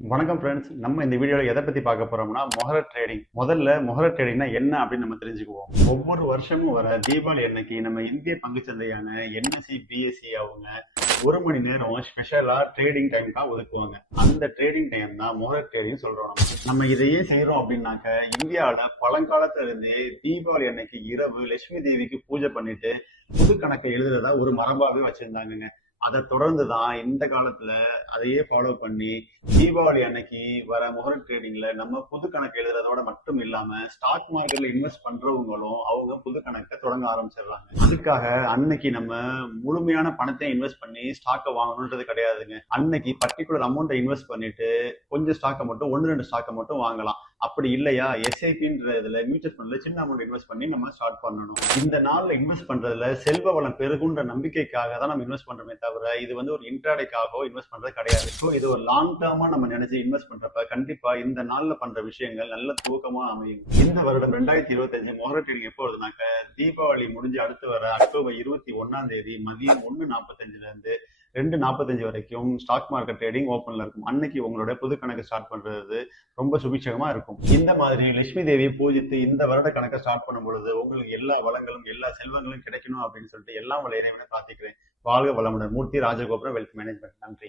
வணக்கம் ஃப்ரெண்ட்ஸ். நம்ம இந்த வீடியோவில் எதை பற்றி பார்க்க போகிறோம்னா மொஹர ட்ரேடிங். முதல்ல மொஹர ட்ரேடிங்னா என்ன அப்படின்னு நம்ம தெரிஞ்சுக்குவோம். ஒவ்வொரு வருஷமும் வர தீபாவளி அன்னைக்கு நம்ம இந்திய பங்குச்சந்தையான என்எஸ்சி பிஎஸ்சி அவங்க 1 மணி நேரம் ஸ்பெஷலாக ட்ரேடிங் டைம்க்காக ஒதுக்குவாங்க. அந்த ட்ரேடிங் டைம் தான் மொஹர ட்ரேடிங் சொல்கிறோம். நம்ம இதையே செய்கிறோம் அப்படின்னாக்க இந்தியாவில் பழங்காலத்துல இருந்தே தீபாவளி அன்னைக்கு இரவு லட்சுமி தேவிக்கு பூஜை பண்ணிட்டு புது கணக்கை எழுதுறதா ஒரு மரபாவே வச்சிருந்தாங்க. அதை தொடர்ந்து தான் இந்த காலத்துல அதையே ஃபாலோ பண்ணி தீபாவளி அன்னைக்கு வர முகூர்த்த ட்ரேடிங்ல நம்ம புது கணக்கு எழுதுறதோட மட்டும் இல்லாம ஸ்டாக் மார்க்கெட்ல இன்வெஸ்ட் பண்றவங்களும் அவங்க புது கணக்கை தொடங்க ஆரம்பிச்சிடுறாங்க. அதுக்காக அன்னைக்கு நம்ம முழுமையான பணத்தை இன்வெஸ்ட் பண்ணி ஸ்டாக்கை வாங்கணுன்றது கிடையாதுங்க. அன்னைக்கு பர்டிகுலர் அமௌண்ட்டை இன்வெஸ்ட் பண்ணிட்டு கொஞ்சம் ஸ்டாக்கை மட்டும் 1-2 ஸ்டாக்கை மட்டும் வாங்கலாம். அப்படி இல்லையா எஸ்ஐபின்ற இதுல மியூச்சுவல் ஃபண்ட்ல சின்ன அமௌண்ட் இன்வெஸ்ட் பண்ணி நம்ம ஸ்டார்ட் பண்ணணும். இந்த நாள்ல இன்வெஸ்ட் பண்றதுல செல்வ வளம் பெருகுன்ற நம்பிக்கைக்காக தான் நம்ம இன்வெஸ்ட் பண்றோமே தவிர இது வந்து ஒரு இன்ட்ராடேக்காகவோ இன்வெஸ்ட் பண்றது கிடையாது. ஸோ இது ஒரு லாங் டேர்மா நம்ம நினைச்சு இன்வெஸ்ட் பண்றப்ப கண்டிப்பா இந்த நாள்ல பண்ற விஷயங்கள் நல்ல தூக்கமா அமையும். இந்த வருடம் 2025 மொஹர ட்ரேடிங் எப்போ வருதுனாக்க தீபாவளி முடிஞ்சு அடுத்து வர அக்டோபர் 21ஆம் தேதி மதியம் 1:45ல இருந்து 2:45 வரைக்கும் ஸ்டாக் மார்க்கெட் ட்ரேடிங் ஓப்பன்ல இருக்கும். அன்னைக்கு உங்களோட புது கணக்கு ஸ்டார்ட் பண்றது ரொம்ப சுபிட்சகமா இருக்கும். இந்த மாதிரி லட்சுமி தேவியை பூஜித்து இந்த வருட கணக்கை ஸ்டார்ட் பண்ணும் பொழுது உங்களுக்கு எல்லா வளங்களும் எல்லா செல்வங்களும் கிடைக்கணும் அப்படின்னு சொல்லிட்டு எல்லாம் வல்ல இறைவனை பிரார்த்திக்கிறேன். வாழ்க வளமுடன். மூர்த்தி ராஜகோபுரம் வெல்த் மேனேஜ்மெண்ட். நன்றி.